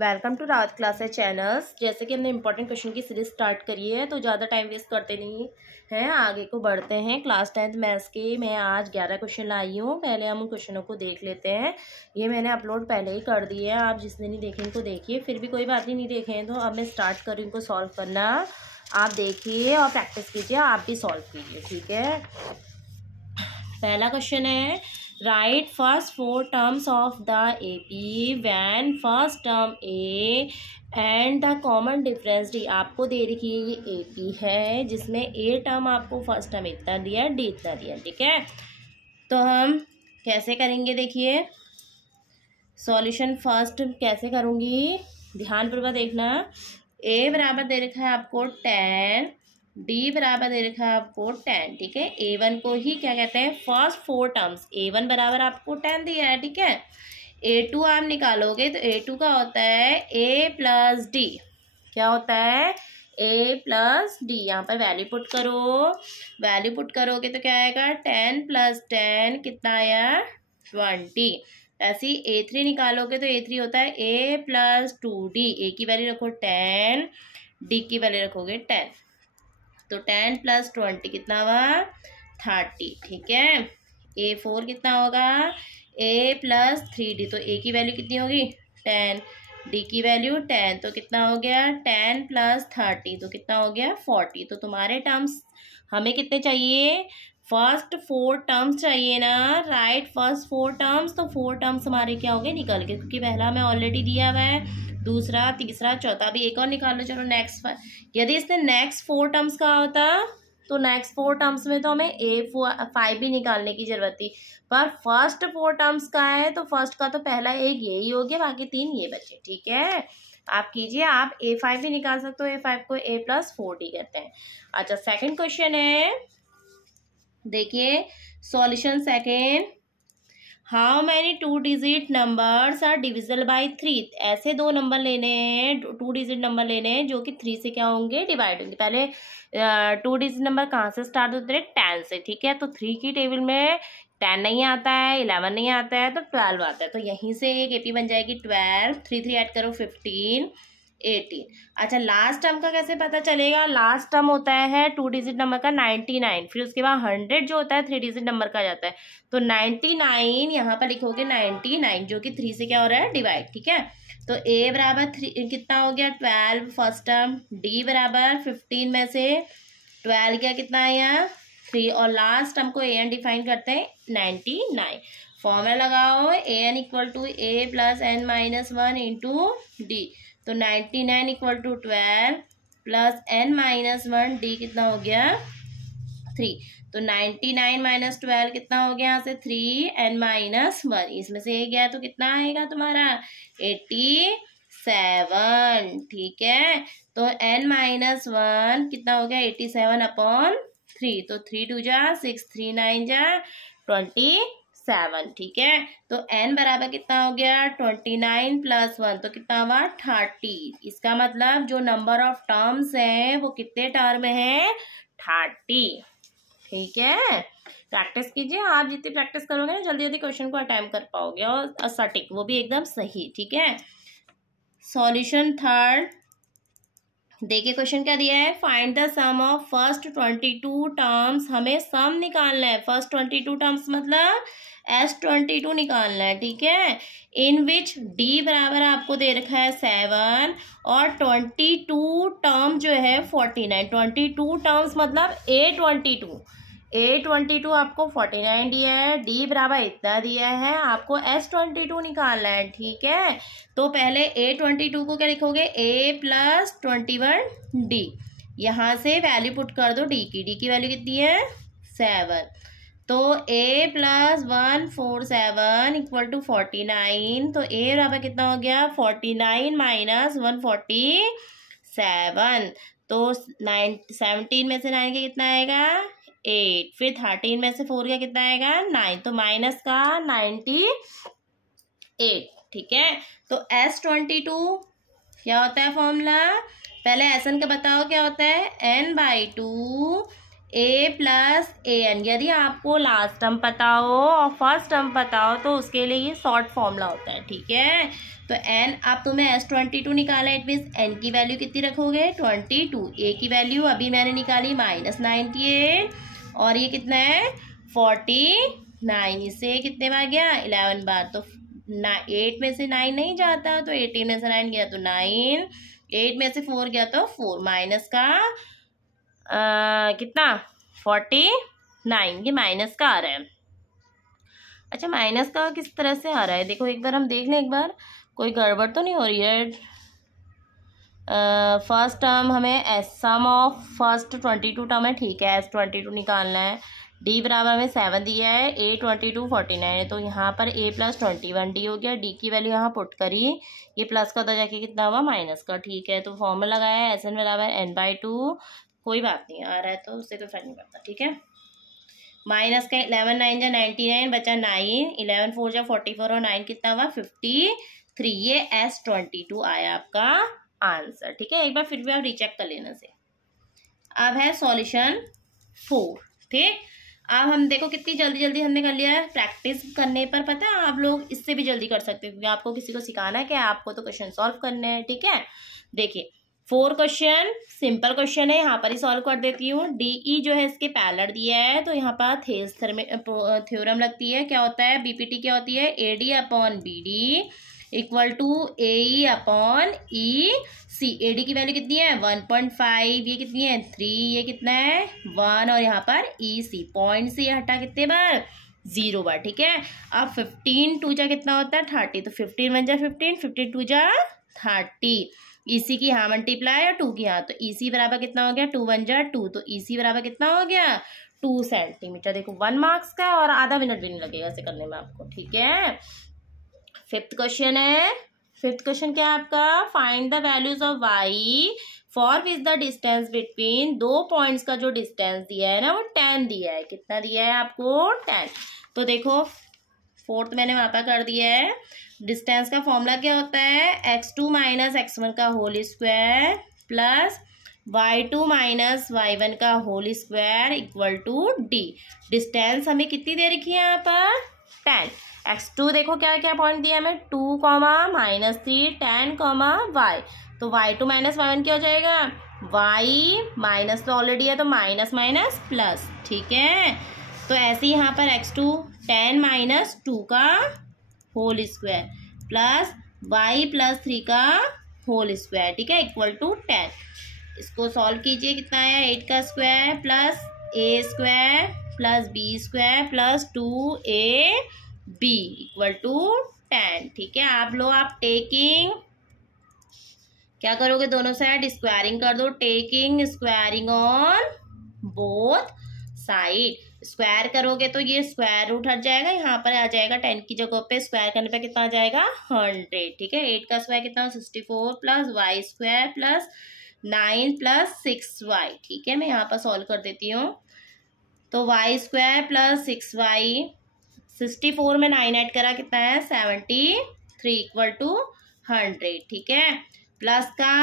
Welcome to Rawat classes channels. जैसे कि हमने इंपॉर्टेंट क्वेश्चन की सीरीज स्टार्ट करी है तो ज़्यादा टाइम वेस्ट करते नहीं हैं, आगे को बढ़ते हैं। क्लास 10th मैथ्स के मैं आज 11 क्वेश्चन लाई हूँ। पहले हम उन क्वेश्चनों को देख लेते हैं। ये मैंने अपलोड पहले ही कर दिए है, आप जिसने नहीं देखे इनको देखिए। फिर भी कोई बात नहीं देखे हैं तो अब मैं स्टार्ट कर रही हूँ इनको सॉल्व करना। आप देखिए और प्रैक्टिस कीजिए, आप भी सॉल्व कीजिए, ठीक है। पहला क्वेश्चन है, right first 4 terms of the AP when first term A and the common difference D। आपको दे रखी है ये AP है जिसमें A टर्म आपको फर्स्ट टर्म इतना दिया, D इतना दिया, ठीक है। तो हम कैसे करेंगे, देखिए सॉल्यूशन फर्स्ट कैसे करूँगी, ध्यानपूर्वक देखना। A बराबर दे रखा है आपको 10, D बराबर दे रखा है आपको 10, ठीक है। A1 को ही क्या कहते हैं, फर्स्ट 4 टर्म्स। A1 बराबर आपको 10 दिया है, ठीक है। A2 आप निकालोगे तो A2 का होता है A प्लस D। क्या होता है, A प्लस D। यहाँ पर वैल्यू पुट करो, वैल्यू पुट करोगे तो क्या आएगा, 10 प्लस 10 कितना आया, 20। ऐसे ही A3 निकालोगे तो A3 होता है A प्लस 2D। A की वैल्यू रखो 10, D की वैल्यू रखोगे 10, तो 10 प्लस 20 कितना हुआ, 30, ठीक है। A4 कितना होगा, A प्लस 3D। तो A की वैल्यू कितनी होगी, 10, D की वैल्यू 10, तो कितना हो गया, 10 प्लस 30, तो कितना हो गया, 40। तो तुम्हारे टर्म्स हमें कितने चाहिए, फर्स्ट 4 टर्म्स चाहिए ना, राइट फर्स्ट 4 टर्म्स। तो 4 टर्म्स हमारे क्या हो गए, निकल गए, क्योंकि पहला हमें ऑलरेडी दिया हुआ है, दूसरा तीसरा चौथा भी एक और निकाल लो। चलो नेक्स्ट, यदि इसने नेक्स्ट 4 टर्म्स का होता तो नेक्स्ट 4 टर्म्स में तो हमें A5 भी निकालने की जरूरत थी, पर फर्स्ट 4 टर्म्स का है तो फर्स्ट का तो पहला एक यही हो गया, बाकी 3 ये बचे, ठीक है। आप कीजिए, आप A5 भी निकाल सकते हो, A5 को A प्लस 4D कहते हैं। अच्छा सेकंड क्वेश्चन है, देखिए solution second, how many 2 digit numbers are divisible by 3। ऐसे 2 नंबर लेने हैं, 2 डिजिट नंबर लेने हैं जो कि 3 से क्या होंगे, डिवाइड होंगे। पहले 2 डिजिट नंबर कहाँ से स्टार्ट होते हैं, 10 से, ठीक है। तो 3 की टेबल में 10 नहीं आता है, 11 नहीं आता है, तो 12 आता है। तो यहीं से एक AP बन जाएगी 12, 3 3 ऐड करो 15, 18। अच्छा लास्ट टर्म का कैसे पता चलेगा, लास्ट टर्म होता है 2 डिजिट नंबर का 99, फिर उसके बाद 100 जो होता है 3 डिजिट नंबर का जाता है। तो 99 यहाँ पर लिखोगे 99, जो कि 3 से क्या हो रहा है, डिवाइड, ठीक है। तो A बराबर 3 कितना हो गया, 12 फर्स्ट टर्म, D बराबर 15 में से 12 क्या कितना आया, 3, और लास्ट टर्म को AN डिफाइन करते हैं 99। फॉर्मूला लगाओ, AN equal to A plus N minus 1 into D। तो 99 equal to 12 plus N minus 1, D कितना हो गया, 3। तो 99 माइनस 12 कितना हो गया, यहाँ से 3, N माइनस 1, इसमें से एक गया तो कितना आएगा तुम्हारा, 87, ठीक है। तो N माइनस 1 कितना हो गया, 87 अपॉन 3। तो 3 2 जा 6, 3 9 जा 27, ठीक है। तो N बराबर कितना हो गया, 29 प्लस 1, तो कितना हुआ, 30। इसका मतलब जो नंबर ऑफ टर्म्स है वो कितने टर्म है, 30, ठीक है। प्रैक्टिस कीजिए, आप जितनी प्रैक्टिस करोगे ना जल्दी जल्दी क्वेश्चन को अटेम्प्ट कर पाओगे, और सटीक वो भी एकदम सही, ठीक है। सॉल्यूशन थर्ड, देखिए क्वेश्चन क्या दिया है, find the sum of first 22 terms. हमें सम निकालना है, फर्स्ट 22 टर्म्स मतलब S22 निकालना है, ठीक है। इन विच D बराबर आपको दे रखा है 7 और 22 टर्म जो है 49। 22 टर्म्स मतलब A22 आपको 49 दिया है, D बराबर इतना दिया है, आपको S22 निकालना है, ठीक है। तो पहले A22 को क्या लिखोगे, A प्लस 21D। यहाँ से वैल्यू पुट कर दो D की वैल्यू कितनी है, 7। तो A प्लस 147 इक्वल टू 49। तो A बराबर कितना हो गया, 49 माइनस 147। तो 17 में से 9 का कितना आएगा, 8। फिर 13 में से 4 का कितना आएगा, 9। तो माइनस का 98, ठीक है। तो S22 क्या होता है फॉर्मूला, पहले SN का बताओ क्या होता है, N/2 A plus A N. यदि आपको लास्ट टर्म पता हो और फर्स्ट टर्म पता हो तो उसके लिए ये शॉर्ट फॉर्मूला होता है, ठीक है। तो एन, अब तुम्हें S22 निकाला है, इट मीन्स एन की वैल्यू कितनी रखोगे 22। ए की वैल्यू अभी मैंने निकाली -98 और ये कितना है 49। इससे कितने बार गया 11 बार। तो 8 में से 9 नहीं जाता, तो 18 में से 9 गया तो 9, 8 में से 4 गया तो 4, माइनस का कितना 49, ये माइनस का आ रहा है। अच्छा माइनस का किस तरह से आ रहा है देखो एक बार हम देख लें, एक बार कोई गड़बड़ तो नहीं हो रही है। फर्स्ट टर्म हमें सम ऑफ फर्स्ट 22 टर्म है, ठीक है, S22 निकालना है। डी बराबर में 7 दिया है, A 22 49 है, तो यहाँ पर A प्लस 21 डी हो गया। डी की वैल्यू यहाँ पुट करी, ये प्लस का उधर जाके कितना हुआ माइनस का, ठीक है। तो फॉर्मूला लगाया है SN बराबर n/2, कोई बात नहीं आ रहा है तो उससे तो फर्क नहीं पड़ता, ठीक है। माइनस का 11 9 जा 99 बचा 9, 11 4 जा 44 और 9 कितना हुआ 53। ये S22 आया आपका आंसर, ठीक है। एक बार फिर भी आप रीचेक कर लेना से। अब है सॉल्यूशन 4, ठीक। अब हम देखो कितनी जल्दी जल्दी हमने कर लिया है। प्रैक्टिस करने पर पता है आप लोग इससे भी जल्दी कर सकते हो, क्योंकि आपको किसी को सिखाना है कि आपको तो क्वेश्चन सॉल्व करने हैं, ठीक है। देखिए 4 क्वेश्चन सिंपल क्वेश्चन है, यहाँ पर ही सॉल्व कर देती हूँ। DE जो है इसके पैरेलल दिया है, तो यहाँ पर थेल्स थ्योरम लगती है। क्या होता है BPT क्या होती है AD upon BD equal to AE upon EC। AD की वैल्यू कितनी है 1.5, ये कितनी है 3, ये कितना है 1 और यहाँ पर EC पॉइंट से हटा कितने बार 0 बार, ठीक है। अब 15 2 जा कितना होता है 30, तो 15 1 जा 15, 15 2 जा 30। EC की यहाँ मल्टीप्लाई और 2 की यहाँ, तो EC बराबर कितना हो गया 2 1 जा 2, तो EC बराबर कितना हो गया 2 सेंटीमीटर। देखो 1 मार्क्स का और आधा मिनट भी नहीं लगेगा इसे करने में आपको, ठीक है। फिफ्थ क्वेश्चन है, फिफ्थ क्वेश्चन क्या है आपका, find the values of y for which the distance between दो पॉइंट्स का जो डिस्टेंस दिया है ना वो 10 दिया है। कितना दिया है आपको 10। तो देखो फोर्थ मैंने वहां पर कर दिया है। डिस्टेंस का फॉर्मूला क्या होता है x2 माइनस x1 का whole square plus y2 minus y1 का whole square equal to d। Distance हमें कितनी दे रखी है यहाँ पर 10। x2 देखो क्या क्या पॉइंट दिया हमें 2, -3, 10, y। तो y2 माइनस y1 क्या हो जाएगा y माइनस तो ऑलरेडी है तो माइनस माइनस प्लस, ठीक है। तो ऐसे ही यहाँ पर x2 10 माइनस 2 का whole square plus y plus 3 का होल स्क्वायर, ठीक है, इक्वल टू 10। इसको सॉल्व कीजिए, कितना आया 8 का square plus a square plus b square plus 2ab equal to 10, ठीक है। आप लोग आप टेकिंग क्या करोगे दोनों साइड स्क्वायरिंग कर दो, taking squaring on both side. Square करोगे तो ये स्क्वायर रूट हट जाएगा, यहाँ पर आ जाएगा 10 की जगह पे स्क्वायर करने पे कितना आ जाएगा 100, ठीक है। 8 का स्क्वायर कितना 64 plus y square plus 9 plus 6y, ठीक है। मैं यहाँ पर सॉल्व कर देती हूँ। तो y स्क्वायर प्लस 6y 64 में 9 ऐड करा कितना है 73 इक्वल टू 100, ठीक है। प्लस का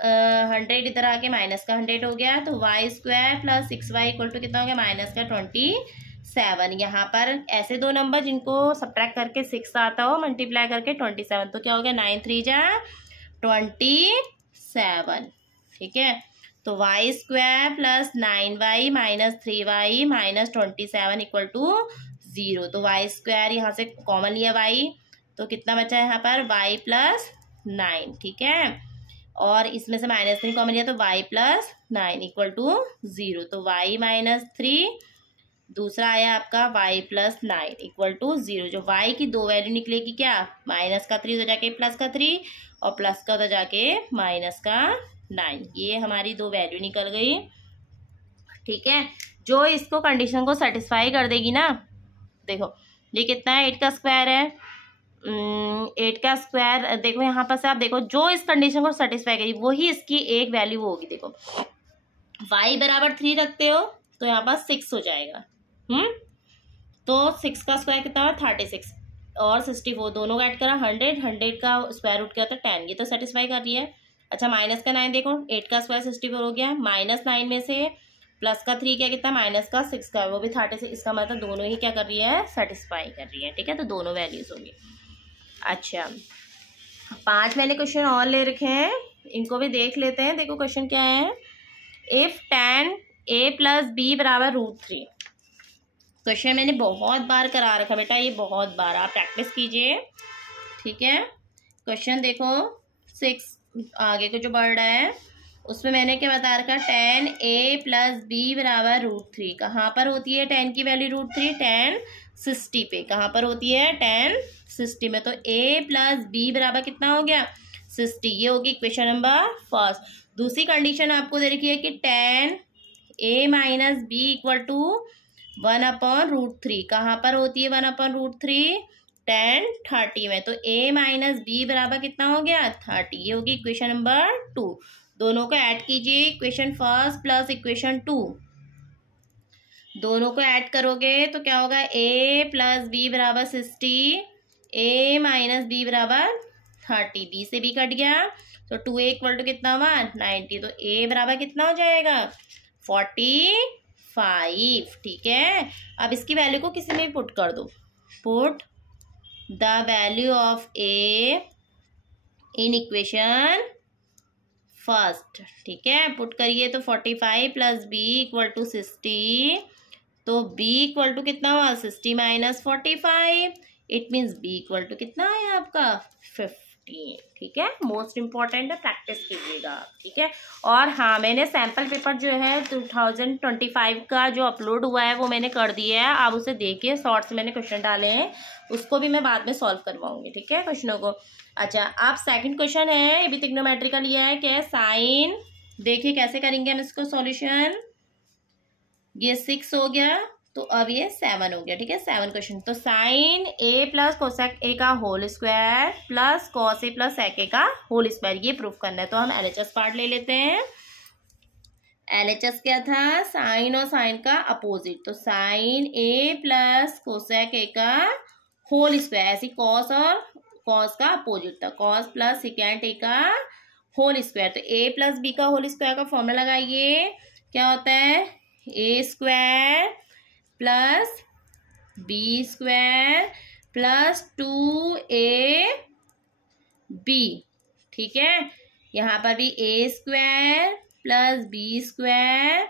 100 इधर आके माइनस का 100 हो गया, तो y square plus 6y equal to कितना हो गया माइनस का 27। यहाँ पर ऐसे दो नंबर जिनको सब्ट्रैक्ट करके 6 आता हो मल्टीप्लाई करके 27, तो क्या हो गया 9 3 जा 27, ठीक है। तो y square plus 9y minus 3y minus 27 equal to 0। तो y स्क्वायर यहाँ से कॉमन लिया y, तो कितना बचा है यहाँ पर y प्लस 9, ठीक है। और इसमें से माइनस 3 कॉमन लिया तो y प्लस 9 इक्वल टू 0। तो y माइनस 3, दूसरा आया आपका y प्लस 9 इक्वल टू 0। जो y की दो वैल्यू निकलेगी क्या माइनस का 3 उधर जाके प्लस का 3 और प्लस का उधर जाके माइनस का 9, ये हमारी दो वैल्यू निकल गई, ठीक है। जो इसको कंडीशन को सेटिस्फाई कर देगी ना, देखो ये कितना है 8 का स्क्वायर है, 8 का स्क्वायर देखो यहाँ पर से आप देखो जो इस कंडीशन को सेटिस्फाई करेगी वही इसकी एक वैल्यू होगी। देखो y बराबर 3 रखते हो तो यहाँ पर 6 हो जाएगा, तो 6 का स्क्वायर कितना है 36 और 64 दोनों का ऐड करा 100 का स्क्वायर रूट क्या होता है 10, ये तो सेटिस्फाई कर रही है। अच्छा माइनस का 9 देखो 8 का स्क्वायर 64 हो गया, -9 में से प्लस का 3 क्या कितना, माइनस का 6 का, वो भी 36। इसका मतलब दोनों ही क्या कर रही है, सेटिस्फाई कर रही है। ठीक है, तो दोनों वैल्यूज होंगी। अच्छा 5 मैंने क्वेश्चन और ले रखे हैं, इनको भी देख लेते हैं। देखो क्वेश्चन क्या है, if tan a + b = √3। Question मैंने बहुत बार करा रखा बेटा, ये बहुत बार आप प्रैक्टिस कीजिए। ठीक है, क्वेश्चन देखो 6 आगे को जो बढ़ रहा है उसमें मैंने क्या बता रखा, tan a + b = √3। कहाँ पर होती है tan की वैल्यू √3, tan 60 पे। कहाँ पर होती है, tan 60 में। तो a + b बराबर कितना हो गया, 60। ये होगी इक्वेशन नंबर फर्स्ट। दूसरी कंडीशन आपको दे रखी है कि tan a - b = 1/√3। कहाँ पर होती है 1/√3, tan 30 में। तो a - b बराबर कितना हो गया, 30। ये होगी इक्वेशन नंबर 2। दोनों को ऐड कीजिए, इक्वेशन फर्स्ट प्लस इक्वेशन 2, दोनों को ऐड करोगे तो क्या होगा, a + b = 60, a - b = 30। b से b कट गया तो 2a = कितना हुआ, 90। तो a बराबर कितना हो जाएगा, 45। ठीक है, अब इसकी वैल्यू को किसी में भी पुट कर दो। Put the value of a in equation first. ठीक है, पुट करिए तो 45 + b = 60। तो b = कितना हुआ, 60 - 45। इट मीन्स b = कितना है आपका, 15। ठीक है, मोस्ट इम्पॉर्टेंट है, प्रैक्टिस कीजिएगा। ठीक है, और हाँ मैंने सैम्पल पेपर जो है 2025 का जो अपलोड हुआ है वो मैंने कर दिया है। आप उसे देखिए, शॉर्ट्स मैंने क्वेश्चन डाले हैं, उसको भी मैं बाद में सॉल्व करवाऊंगी। ठीक है, क्वेश्चनों को। अच्छा आप सेकंड क्वेश्चन है, ये भी ट्रिग्नोमेट्री का लिया है। क्या है, साइन। देखिए कैसे करेंगे हम इसको सॉल्यूशन। ये 6 हो गया, तो अब ये 7 हो गया। ठीक है, 7 क्वेश्चन। तो साइन a + कोसेक a का whole square plus cos a + sec a का होल स्क्वायर, ये प्रूफ करना है। तो हम LHS पार्ट ले लेते हैं। LHS क्या था, साइन और साइन का अपोजिट। तो साइन a + कोसेक a का होल स्क्वायर, ऐसी कॉस और कॉस का अपोजिट था, कॉस + सेकेंट a का होल स्क्वायर। तो a + b का होल स्क्वायर का फॉर्मूला लगाइए, क्या होता है, a² + b² + 2ab। ठीक है, यहाँ पर भी a² + b²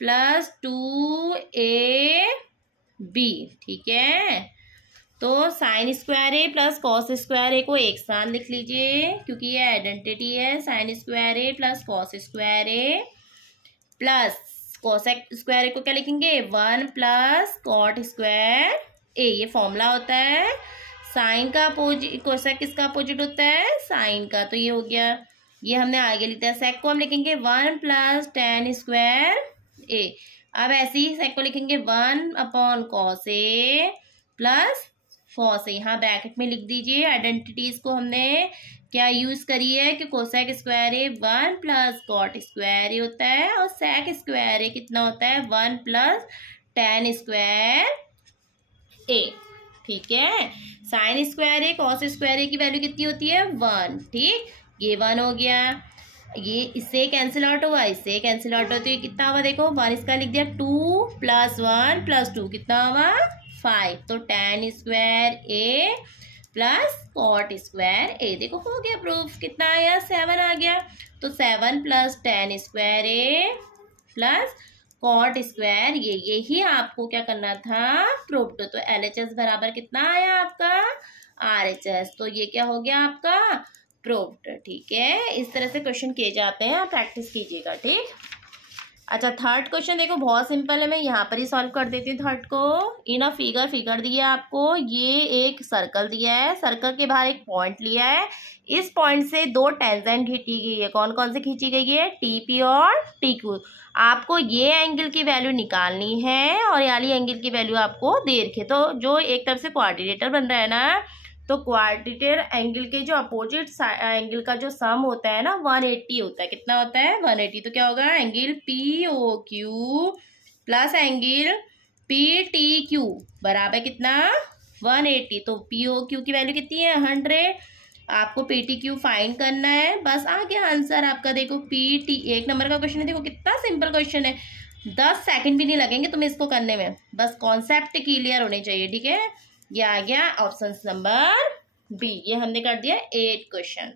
+ 2ab। ठीक है, तो sine square a + cos square a को एक साथ लिख लीजिए, क्योंकि ये आइडेंटिटी है। Sine square a + cos square a plus cosec square को क्या लिखेंगे, 1 + कॉट स्क्वायर a। ये फॉर्मूला होता है। साइन का अपोजिट, कोसेक किसका अपोजिट होता है, साइन का। तो ये हो गया, ये हमने आगे लिखा है। सेक को हम लिखेंगे 1 + tan स्क्वायर a। अब ऐसे ही सेक को लिखेंगे 1/cos a + cos a। यहाँ ब्रैकेट में लिख दीजिए। आइडेंटिटीज को हमने क्या यूज करी है कि cosec square a 1 + cot square a होता है, और सेक स्क्वायर a कितना होता है, 1 + tan स्क्वायर a। ठीक है, sine square a cos square a की वैल्यू कितनी होती है, 1। ठीक, ये 1 हो गया, ये इससे कैंसिल आउट हुआ, इससे कैंसिल आउट होती है, कितना हुआ देखो, 1 इसका लिख दिया, 2 + 1 + 2 कितना हुआ, 5। तो tan square a + cot square a, देखो हो गया प्रूफ। कितना आया, 7 आ गया। तो 7 + tan square a + cot square ये, यही आपको क्या करना था, प्रूफ। तो LHS बराबर कितना आया आपका, RHS। तो ये क्या हो गया आपका, प्रूफ्ड। ठीक है, इस तरह से क्वेश्चन किए जाते हैं, आप प्रैक्टिस कीजिएगा। ठीक, अच्छा थर्ड क्वेश्चन देखो बहुत सिंपल है, मैं यहाँ पर ही सॉल्व कर देती हूँ थर्ड को। इन अ फिगर दिया है आपको, ये एक सर्कल दिया है, सर्कल के बाहर एक पॉइंट लिया है। इस पॉइंट से 2 टेंजेंट खींची गई है। कौन कौन से खींची गई है, TP और TQ। आपको ये एंगल की वैल्यू निकालनी है और वाली एंगल की वैल्यू आपको दे रखी है। तो जो एक तरफ से क्वाड्रिलेटरल बन रहा है ना, तो क्वाड्रिलेटरल एंगल के जो अपोजिट एंगल का जो सम होता है ना, 180 होता है। कितना होता है, 180। तो क्या होगा, angle POQ plus angle PTQ बराबर कितना, 180। तो POQ की वैल्यू कितनी है, 100। आपको PTQ फाइंड करना है, बस आ गया आंसर आपका। देखो PT 1 नंबर का क्वेश्चन है, देखो कितना सिंपल क्वेश्चन है। 10 सेकंड भी नहीं लगेंगे तुम्हें इसको करने में, बस कॉन्सेप्ट क्लियर होने चाहिए, ठीक है। ये आ गया ऑप्शन नंबर बी, ये हमने कर दिया 8 क्वेश्चन,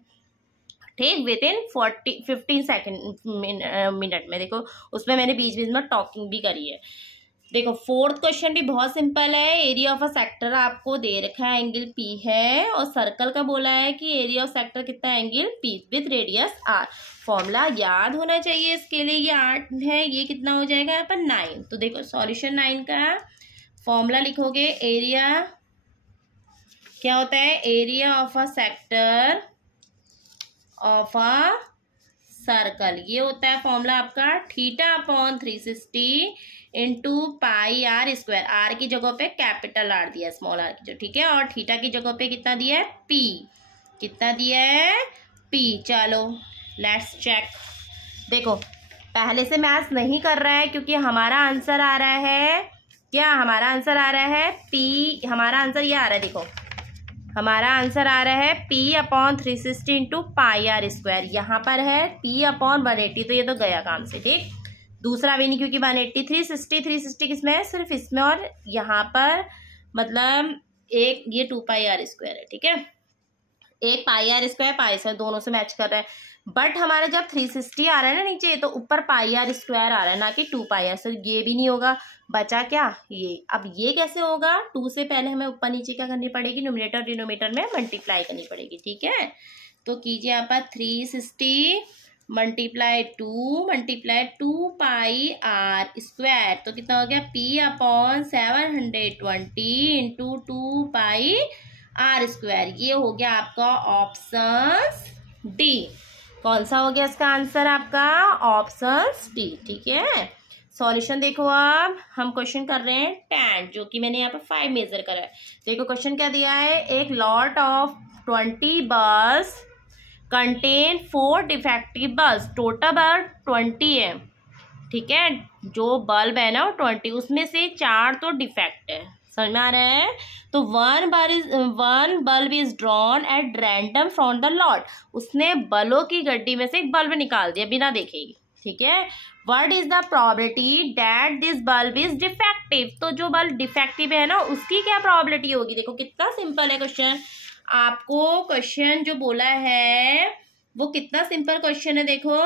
ठीक, विद इन 15 सेकेंड मिनट में। देखो उसमें मैंने बीच बीच में टॉकिंग भी करी है। देखो 4th क्वेश्चन भी बहुत सिंपल है। एरिया ऑफ अ सेक्टर आपको दे रखा है, एंगल पी है, और सर्कल का बोला है कि एरिया ऑफ सेक्टर कितना है, angle P with radius R. Formula याद होना चाहिए इसके लिए, ये 8 है, ये कितना हो जाएगा यहाँ पर 9। तो देखो सॉल्यूशन 9 का फॉर्मूला लिखोगे, एरिया क्या होता है, area of a sector of a circle, ये होता है फॉर्मूला आपका theta upon 360 into pi R square. R की जगह पे कैपिटल आर दिया, स्मॉल आर की जो, ठीक है, और थीटा की जगह पे कितना दिया है, पी, कितना दिया है, पी। चलो लेट्स चेक। देखो पहले से मैथ्स नहीं कर रहा है क्योंकि हमारा आंसर आ रहा है, क्या हमारा आंसर आ रहा है, पी, हमारा आंसर ये आ रहा है, देखो हमारा आंसर आ रहा है P upon 360 into pi R square. यहाँ पर है P अपॉन 180, तो ये तो गया काम से, ठीक। दूसरा भी नहीं क्योंकि 180, 360 किसमें है, सिर्फ इसमें, और यहाँ पर मतलब एक ये 2 पाई आर स्क्वायर है, ठीक है, एक पाई आर स्क्वायर पाई से, दोनों से मैच कर रहा है। बट हमारा जब 360 आ रहा है ना नीचे, तो ऊपर पाई आर स्क्वायर आ रहा है, ना कि 2 पाई आर, सो ये भी नहीं होगा। बचा क्या, ये। अब ये कैसे होगा, 2 से पहले हमें ऊपर नीचे क्या करनी पड़ेगी, न्यूमरेटर डिनोमिनेटर में मल्टीप्लाई करनी पड़ेगी, ठीक है। तो कीजिए यहाँ पर 360 मल्टीप्लाई 2 पाई आर स्क्वायर, तो कितना हो गया, P upon 720 into 2 pi R square. ये हो गया आपका ऑप्शन डी। कौन सा हो गया इसका आंसर, आपका ऑप्शन डी, ठीक है। सॉल्यूशन देखो, अब हम क्वेश्चन कर रहे हैं 10, जो कि मैंने यहाँ पर 5 मेजर करा है। देखो क्वेश्चन क्या दिया है, एक lot of 20 bulbs contain 4 defective bulb, total bulb 20 है, ठीक है, जो बल्ब है ना वो 20, उसमें से 4 तो डिफेक्ट है, समझ में आ रहा है। तो one bulb is drawn at random from the lot, उसने बल्बों की गड्डी में से एक बल्ब निकाल दिया बिना देखेगी, ठीक है। What is the probability that this bulb is defective, तो जो बल्ब डिफेक्टिव है ना उसकी क्या प्रोबेबिलिटी होगी। देखो कितना सिंपल है क्वेश्चन, आपको क्वेश्चन जो बोला है वो कितना सिंपल क्वेश्चन है। देखो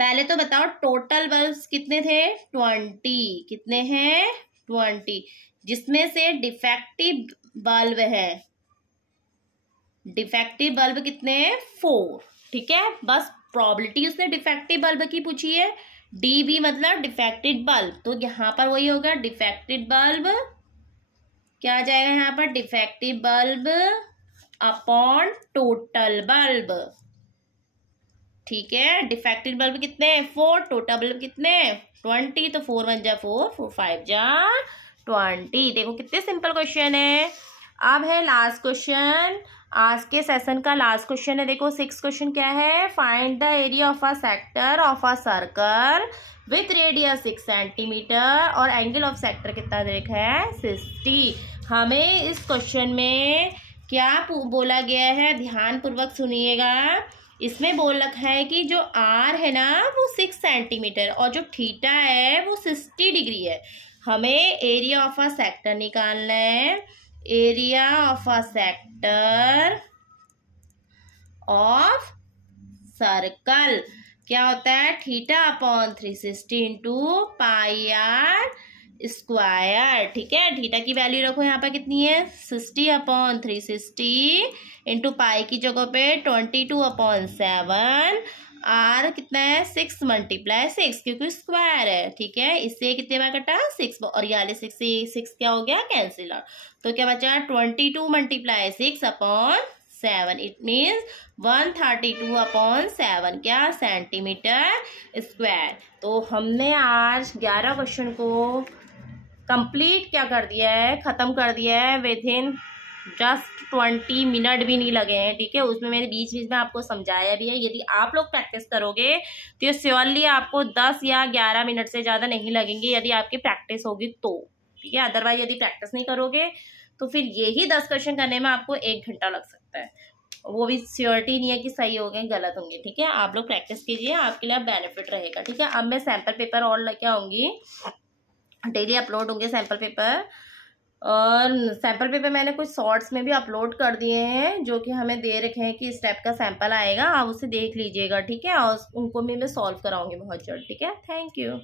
पहले तो बताओ टोटल बल्ब्स कितने थे, 20, कितने हैं, 20, जिसमें से डिफेक्टिव बल्ब है, डिफेक्टिव बल्ब कितने हैं, 4, ठीक है। बस प्रोबेबिलिटी उसने डिफेक्टिव बल्ब की पूछी है, DB मतलब डिफेक्टिव बल्ब, तो यहाँ पर वही होगा, डिफेक्टिव बल्ब क्या आ जाएगा यहाँ पर, defective bulb upon total bulb, ठीक है। डिफेक्टिव बल्ब कितने हैं, 4, टोटल बल्ब कितने हैं, 20, तो 4 1 जा 4, 4 5 जा 20। देखो कितने सिंपल क्वेश्चन है। अब है लास्ट क्वेश्चन, आज के सेशन का लास्ट क्वेश्चन है। देखो 6 क्वेश्चन क्या है, find the area of a sector of a circle with radius 6 centimetre और एंगल ऑफ सेक्टर कितना दे रखा है, 60। हमें इस क्वेश्चन में क्या बोला गया है, ध्यान पूर्वक सुनिएगा। इसमें बोल रखा है कि जो आर है ना वो 6 सेंटीमीटर और जो थीटा है वो 60 डिग्री है। हमें एरिया ऑफ अ सेक्टर निकालना है, area of a sector of circle क्या होता है, theta upon 360 into pi R square, ठीक है। थीटा की वैल्यू रखो यहाँ पर कितनी है, 60 अपॉन 360 इंटू पाई की जगह पे 22 अपॉन 7, आर कितना है 6 मल्टीप्लाई 6 क्योंकि स्क्वायर है, ठीक है। इससे कितने बार कटा 6 और ये वाले 6 से 6 क्या हो गया कैंसिल आउट, तो क्या बचा 22 multiply 6 upon 7, it means 132 upon 7 क्या सेंटीमीटर स्क्वायर। तो हमने आज 11 क्वेश्चन को कंप्लीट क्या कर दिया है, ख़त्म कर दिया है विद इन जस्ट 20 मिनट भी नहीं लगे हैं, ठीक है। उसमें मैंने बीच बीच में आपको समझाया भी है। यदि आप लोग प्रैक्टिस करोगे तो ये श्योरली आपको 10 या 11 मिनट से ज़्यादा नहीं लगेंगे यदि आपकी प्रैक्टिस होगी तो, ठीक है। अदरवाइज यदि प्रैक्टिस नहीं करोगे तो फिर यही 10 क्वेश्चन करने में आपको 1 घंटा लग सकता है। वो भी श्योरिटी नहीं है कि सही होंगे गलत होंगे। ठीक है, आप लोग प्रैक्टिस कीजिए, आपके लिए बेनिफिट रहेगा। ठीक है, अब मैं सैम्पल पेपर और लेके आऊँगी, डेली अपलोड होंगे सैम्पल पेपर। और सैम्पल पेपर मैंने कुछ शॉर्ट्स में भी अपलोड कर दिए हैं, जो कि हमें दे रखे हैं कि इस टाइप का सैंपल आएगा, आप उसे देख लीजिएगा। ठीक है, और उनको भी मैं सॉल्व कराऊंगी बहुत जल्द। ठीक है, थैंक यू।